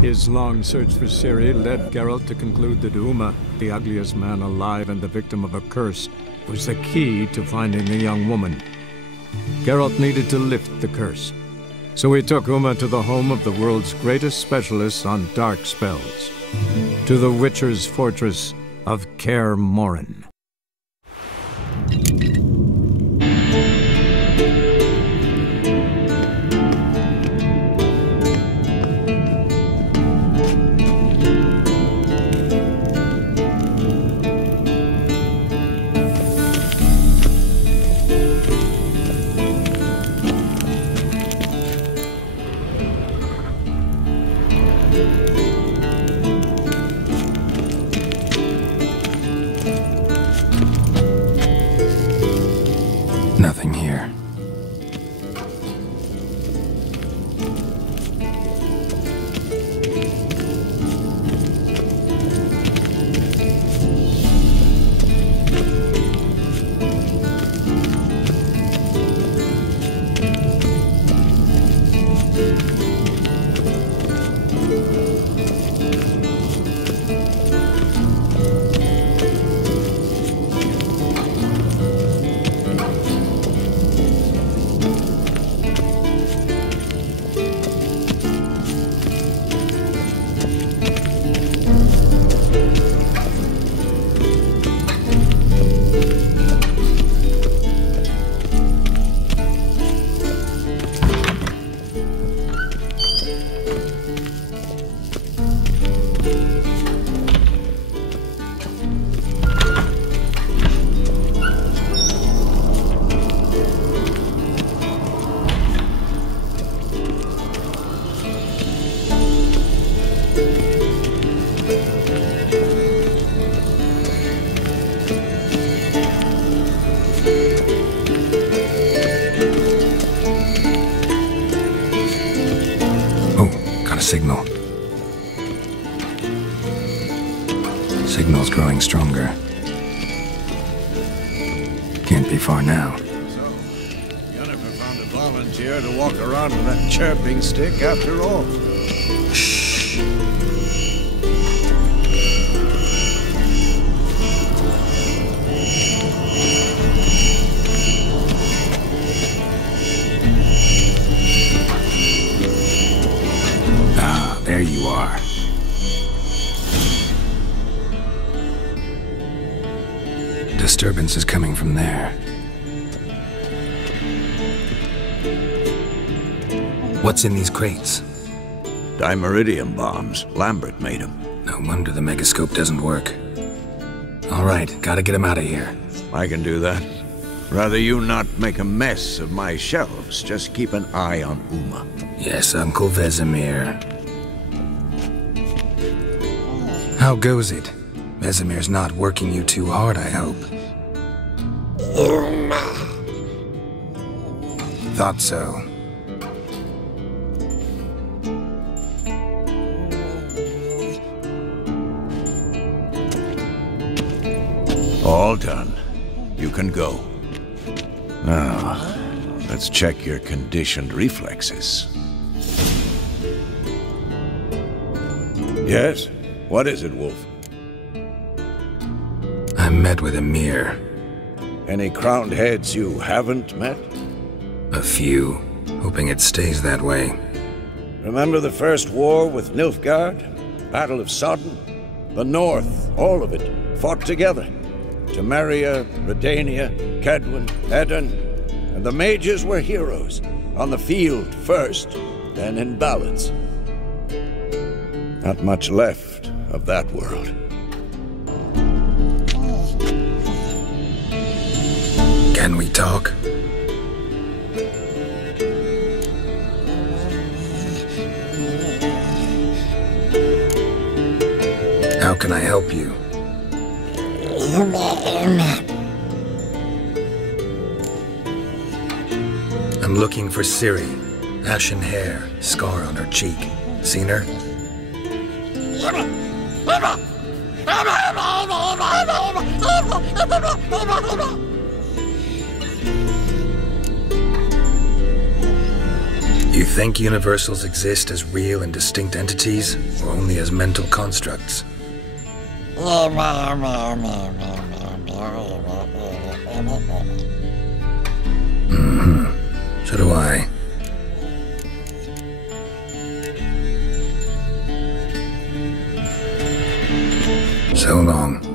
His long search for Ciri led Geralt to conclude that Uma, the ugliest man alive and the victim of a curse, was the key to finding the young woman. Geralt needed to lift the curse, so he took Uma to the home of the world's greatest specialist on dark spells, to the Witcher's fortress of Kaer Morhen. Nothing here. Signal. Signal's growing stronger. Can't be far now. So, Yennefer found a volunteer to walk around with that chirping stick after all. Shh. There you are. Disturbance is coming from there. What's in these crates? Dimeridium bombs. Lambert made them. No wonder the megascope doesn't work. All right, gotta get him out of here. I can do that. Rather you not make a mess of my shelves. Just keep an eye on Uma. Yes, Uncle Vesemir. How goes it? Vesemir's not working you too hard, I hope. Thought so. All done. You can go. Now, let's check your conditioned reflexes. Yes? What is it, Wolf? I met with Emir. Any crowned heads you haven't met? A few. Hoping it stays that way. Remember the first war with Nilfgaard? Battle of Sodden? The North, all of it, fought together. Temeria, Redania, Kedwen, Edirn, and the mages were heroes. On the field first, then in ballads. Not much left of that world. Can we talk? How can I help you? I'm looking for Ciri. Ashen hair, scar on her cheek. Seen her? You think universals exist as real and distinct entities, or only as mental constructs? So do I. So long.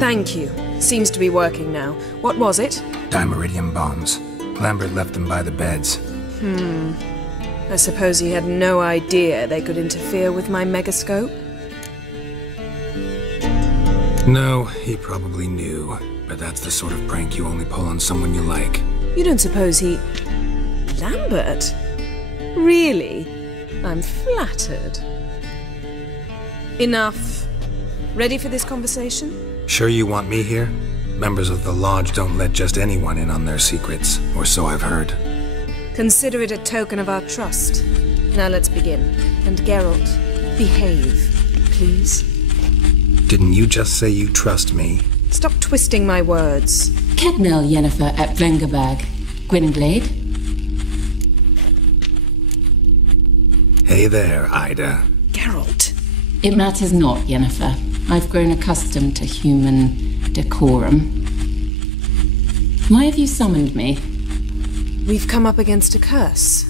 Thank you. Seems to be working now. What was it? Dimeridium bombs. Lambert left them by the beds. I suppose he had no idea they could interfere with my megascope? No, he probably knew. But that's the sort of prank you only pull on someone you like. You don't suppose he... Lambert? Really? I'm flattered. Enough. Ready for this conversation? Sure you want me here? Members of the Lodge don't let just anyone in on their secrets, or so I've heard. Consider it a token of our trust. Now let's begin. And Geralt, behave, please. Didn't you just say you trust me? Stop twisting my words. Kednel Yennefer at Vengerberg. Gwynblade? Hey there, Ida. Geralt. It matters not, Yennefer. I've grown accustomed to human decorum. Why have you summoned me? We've come up against a curse.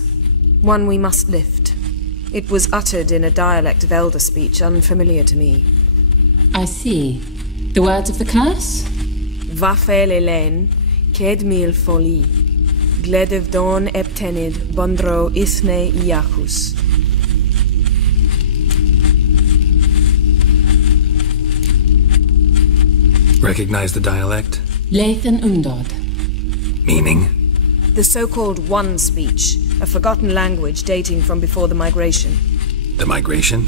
One we must lift. It was uttered in a dialect of Elder speech unfamiliar to me. I see. The words of the curse? Vafel Elaine, Ked mil foli, Gledev don eptenid, Bondro isne iachus. Recognize the dialect? Lathan Undod. Meaning? The so-called One speech, a forgotten language dating from before the migration. The migration?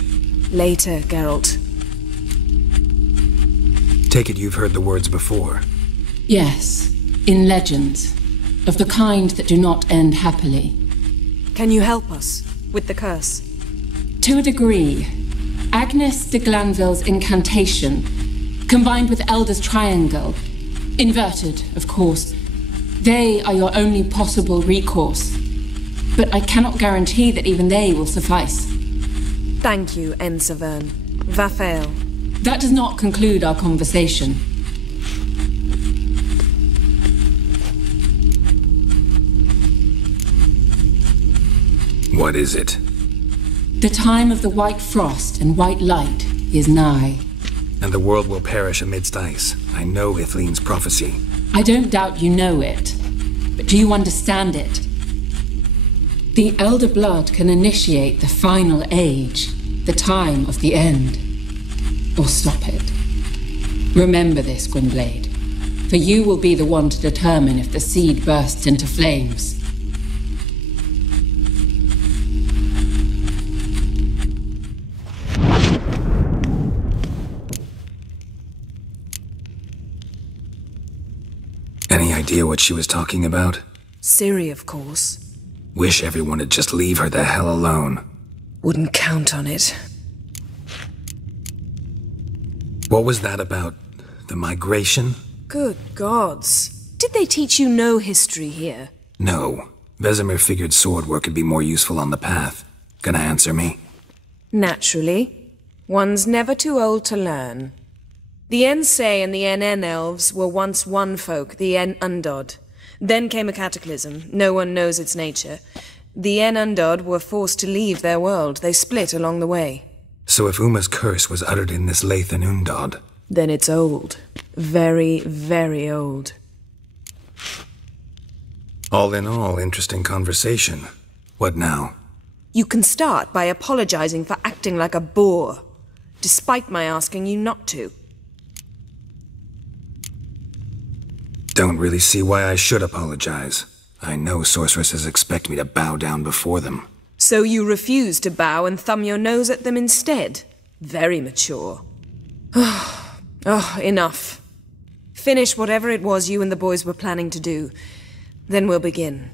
Later, Geralt. Take it you've heard the words before. Yes, in legends. Of the kind that do not end happily. Can you help us with the curse? To a degree. Agnes de Glanville's incantation, combined with Elder's triangle, inverted, of course. They are your only possible recourse. But I cannot guarantee that even they will suffice. Thank you, Ensavern. Vafel. That does not conclude our conversation. What is it? The time of the white frost and white light is nigh. And the world will perish amidst ice. I know Ithleen's prophecy. I don't doubt you know it. But do you understand it? The Elder Blood can initiate the final age, the time of the end. Or stop it. Remember this, Gwynblade. For you will be the one to determine if the seed bursts into flames. Any idea what she was talking about? Ciri, of course. Wish everyone would just leave her the hell alone. Wouldn't count on it. What was that about? The migration? Good gods. Did they teach you no history here? No. Vesemir figured sword work could be more useful on the path. Gonna answer me? Naturally. One's never too old to learn. The Ensei and the NN elves were once one folk, the En Undod. Then came a cataclysm. No one knows its nature. The En Undod were forced to leave their world. They split along the way. So if Uma's curse was uttered in this Lathan Undod... Then it's old. Very, very old. All in all, interesting conversation. What now? You can start by apologizing for acting like a boor, despite my asking you not to. Don't really see why I should apologize. I know sorceresses expect me to bow down before them. So you refuse to bow and thumb your nose at them instead? Very mature. Oh, enough. Finish whatever it was you and the boys were planning to do. Then we'll begin.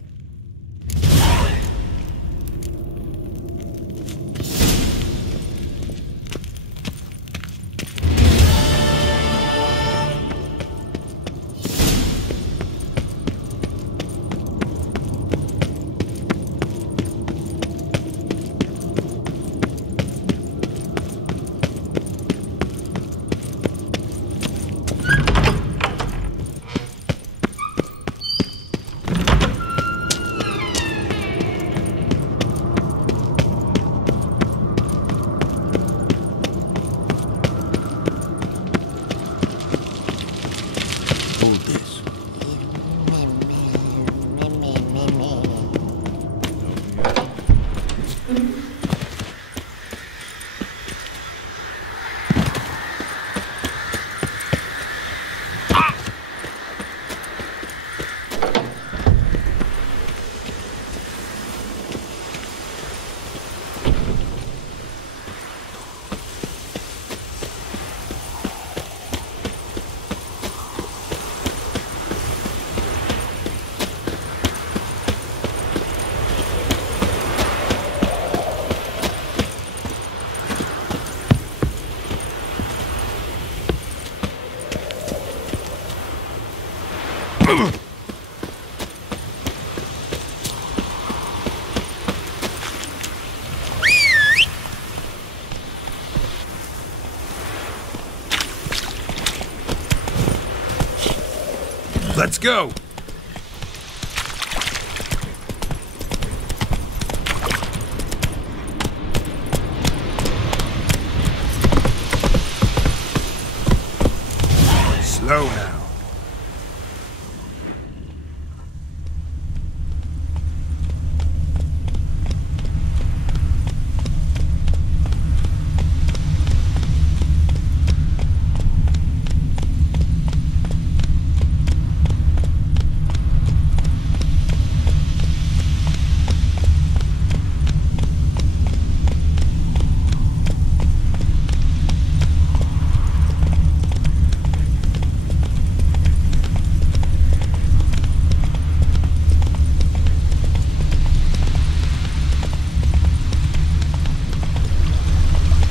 Let's go! Slow now.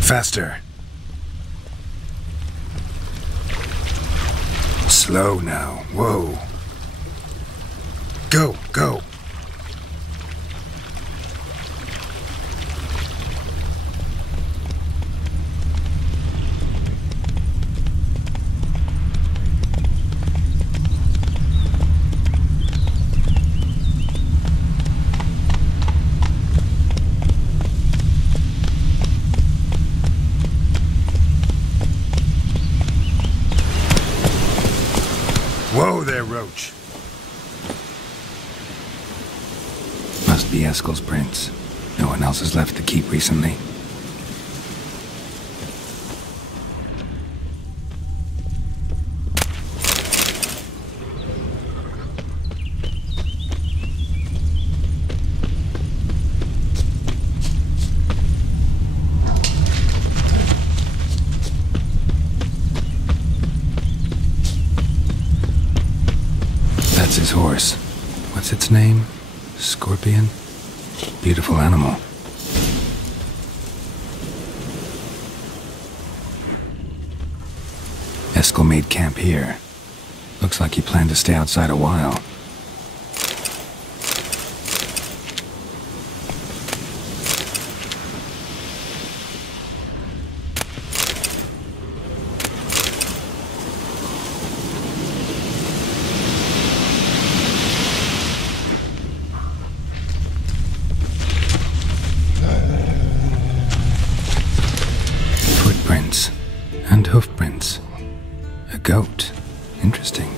Faster. Slow now. Whoa. Go, go. Whoa there, Roach. Must be Eskel's prints. No one else has left the keep recently. That's his horse. What's its name? Scorpion? Beautiful animal. Eskel made camp here. Looks like he planned to stay outside a while. Footprints and hoofprints. A goat. Interesting.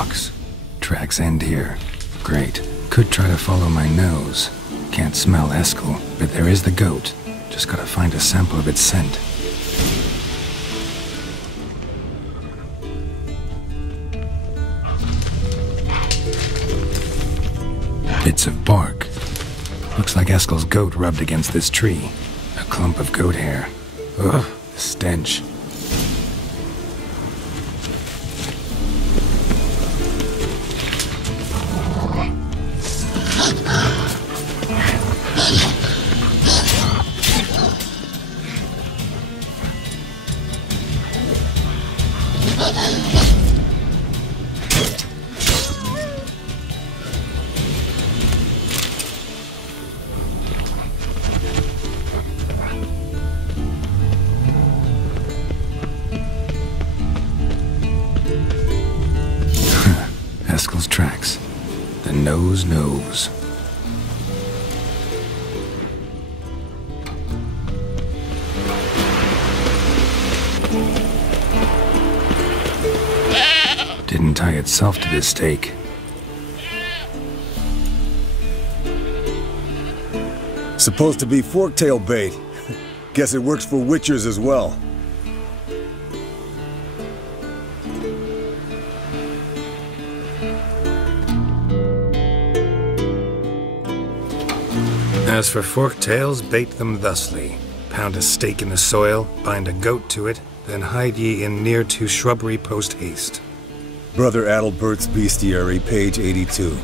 rocks. Tracks end here. Great. Could try to follow my nose. Can't smell Eskel, but there is the goat. Just gotta find a sample of its scent. Bits of bark. Looks like Eskel's goat rubbed against this tree. A clump of goat hair. Ugh, the stench. Eskel's tracks. The nose knows. Didn't tie itself to this stake. Supposed to be forktail bait. Guess it works for witchers as well. As for forktails, bait them thusly. Pound a stake in the soil, bind a goat to it, then hide ye in near to shrubbery post haste. Brother Adalbert's Bestiary, page 82.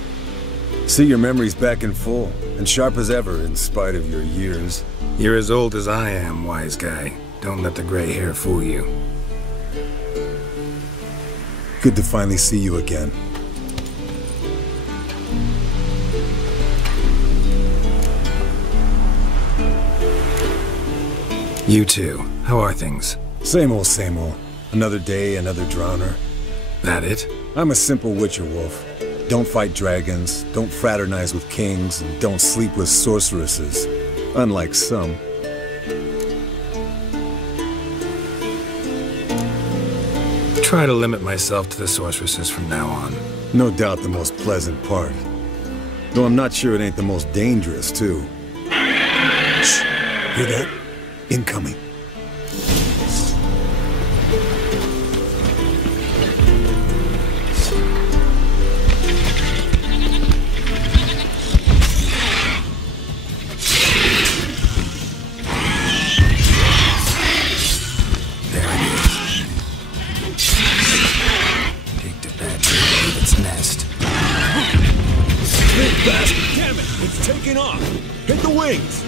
See your memories back in full, and sharp as ever in spite of your years. You're as old as I am, wise guy. Don't let the gray hair fool you. Good to finally see you again. You too. How are things? Same old, same old. Another day, another drowner. That it? I'm a simple witcher wolf. Don't fight dragons, don't fraternize with kings, and don't sleep with sorceresses. Unlike some. Try to limit myself to the sorceresses from now on. No doubt the most pleasant part. Though I'm not sure it ain't the most dangerous, too. Shh! Hear that? Incoming. Damn it! It's taking off! Hit the wings!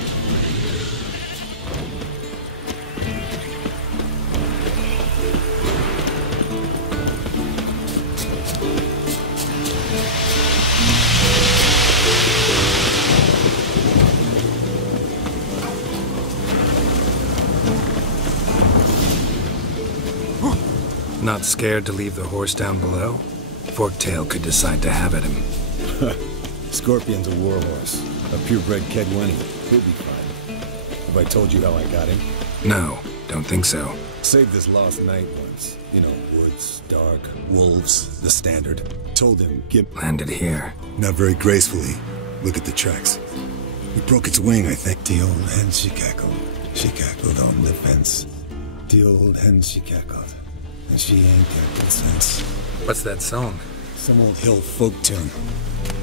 Not scared to leave the horse down below? Forktail could decide to have at him. Scorpion's a warhorse. A purebred Kedwenny. He'll be fine. Have I told you how I got him? No, don't think so. Saved this lost night once. You know, woods, dark, wolves, the standard. Told him, Landed here. Not very gracefully. Look at the tracks. He broke its wing, I think. The old hen she cackled. She cackled on the fence. The old hen she cackled. And she ain't cackled since. What's that song? Some old hill folk tune.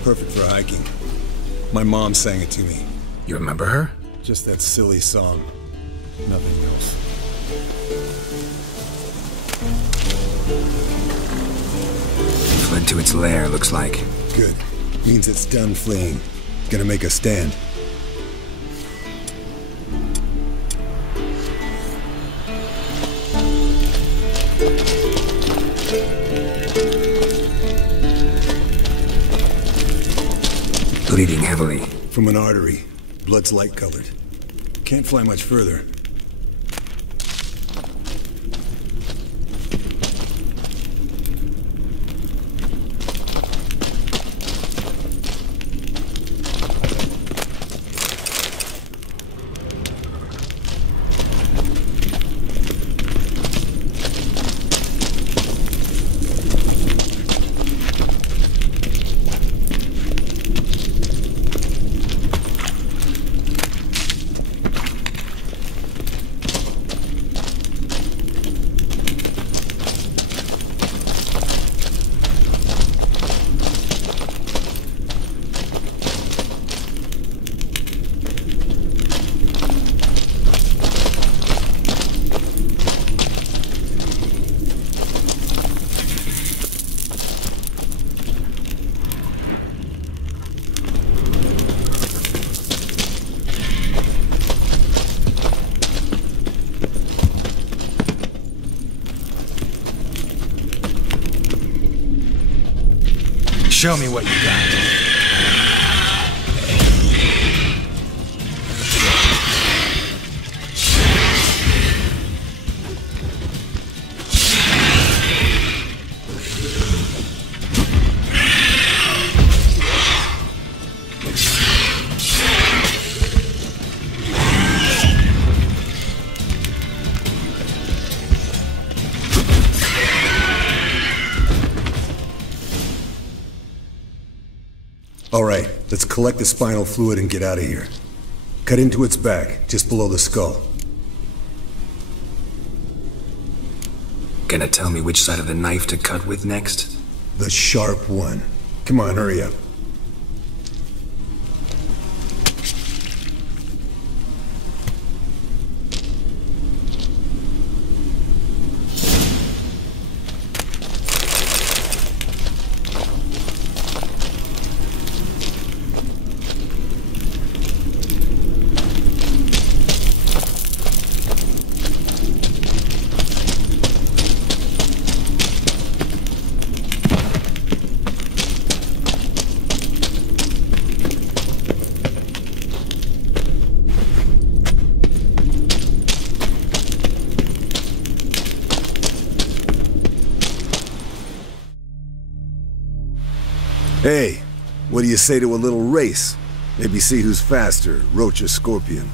Perfect for hiking. My mom sang it to me. You remember her? Just that silly song. Nothing else. Fled to its lair, looks like. Good. Means it's done fleeing. Gonna make a stand. Bleeding heavily. From an artery. Blood's light-colored. Can't fly much further. Show me what you got. All right, let's collect the spinal fluid and get out of here. Cut into its back, just below the skull. Gonna tell me which side of the knife to cut with next? The sharp one. Come on, hurry up. Hey, what do you say to a little race? Maybe see who's faster, Roach or Scorpion.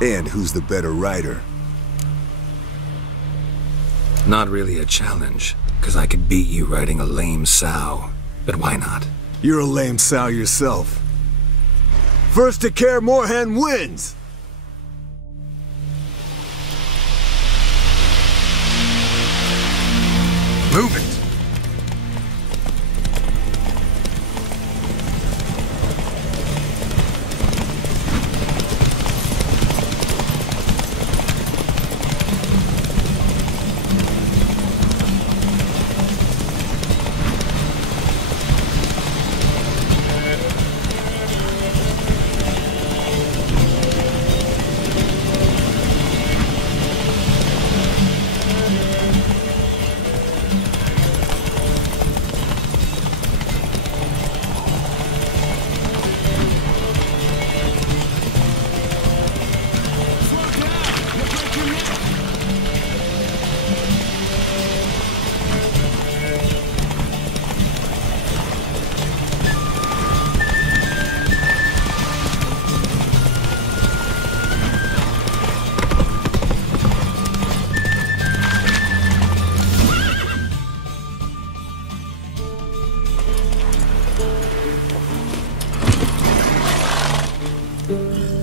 And who's the better rider. Not really a challenge, because I could beat you riding a lame sow. But why not? You're a lame sow yourself. First to Kaer Morhen wins! Move it!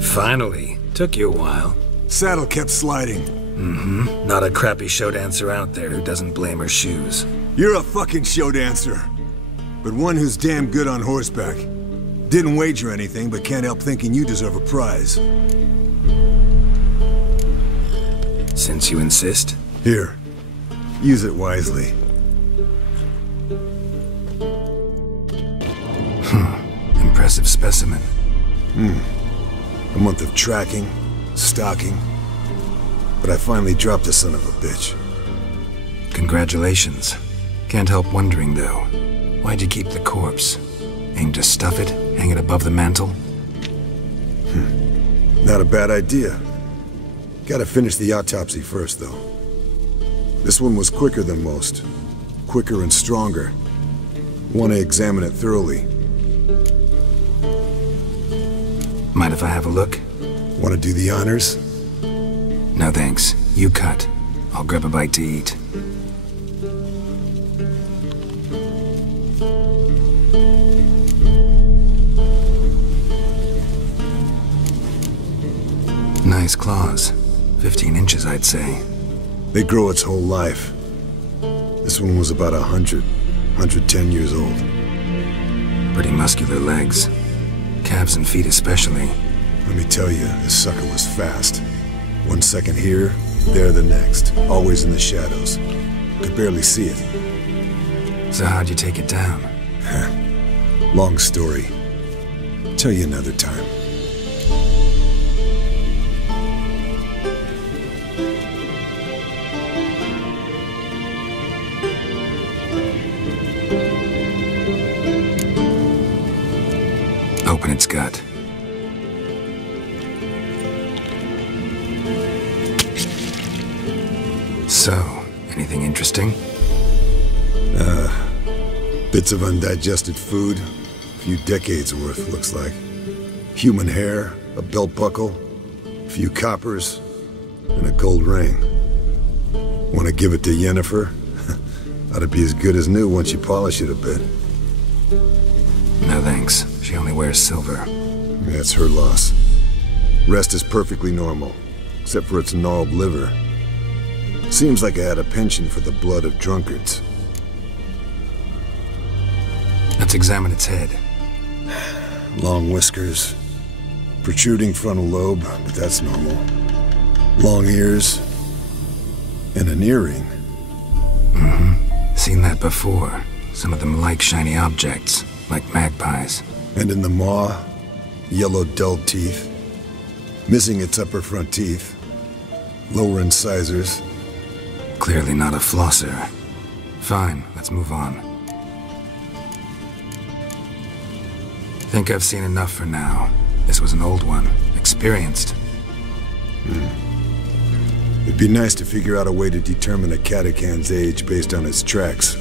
Finally. Took you a while. Saddle kept sliding. Mm-hmm. Not a crappy show dancer out there who doesn't blame her shoes. You're a fucking show dancer. But one who's damn good on horseback. Didn't wager anything, but can't help thinking you deserve a prize. Since you insist. Here. Use it wisely. Impressive specimen. A month of tracking, stalking. But I finally dropped the son of a bitch. Congratulations. Can't help wondering, though. Why'd you keep the corpse? Aim to stuff it? Hang it above the mantle? Not a bad idea. Gotta finish the autopsy first, though. This one was quicker than most. Quicker and stronger. Want to examine it thoroughly. Mind if I have a look? Want to do the honors? No thanks. You cut. I'll grab a bite to eat. Nice claws. 15 inches, I'd say. They grow its whole life. This one was about 100, 110 years old. Pretty muscular legs. Calves and feet especially. Let me tell you, this sucker was fast. 1 second here, there the next. Always in the shadows. Could barely see it. So how'd you take it down? Long story. Tell you another time. open its gut. So, anything interesting? Bits of undigested food. A few decades worth, looks like. Human hair, a belt buckle, a few coppers, and a gold ring. Want to give it to Yennefer? Ought to be as good as new once you polish it a bit. No thanks. She only wears silver. That's her loss. Rest is perfectly normal, except for its gnarled liver. Seems like I had a penchant for the blood of drunkards. Let's examine its head. Long whiskers, protruding frontal lobe, but that's normal. Long ears, and an earring. Seen that before. Some of them like shiny objects, like magpies. And in the maw, yellow dull teeth. Missing its upper front teeth. Lower incisors. Clearly not a flosser. Fine, let's move on. Think I've seen enough for now. This was an old one. Experienced. It'd be nice to figure out a way to determine a catacan's age based on its tracks.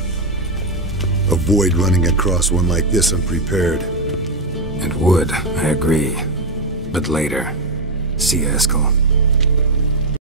Avoid running across one like this unprepared. And would, I agree. But later. See ya, Eskel.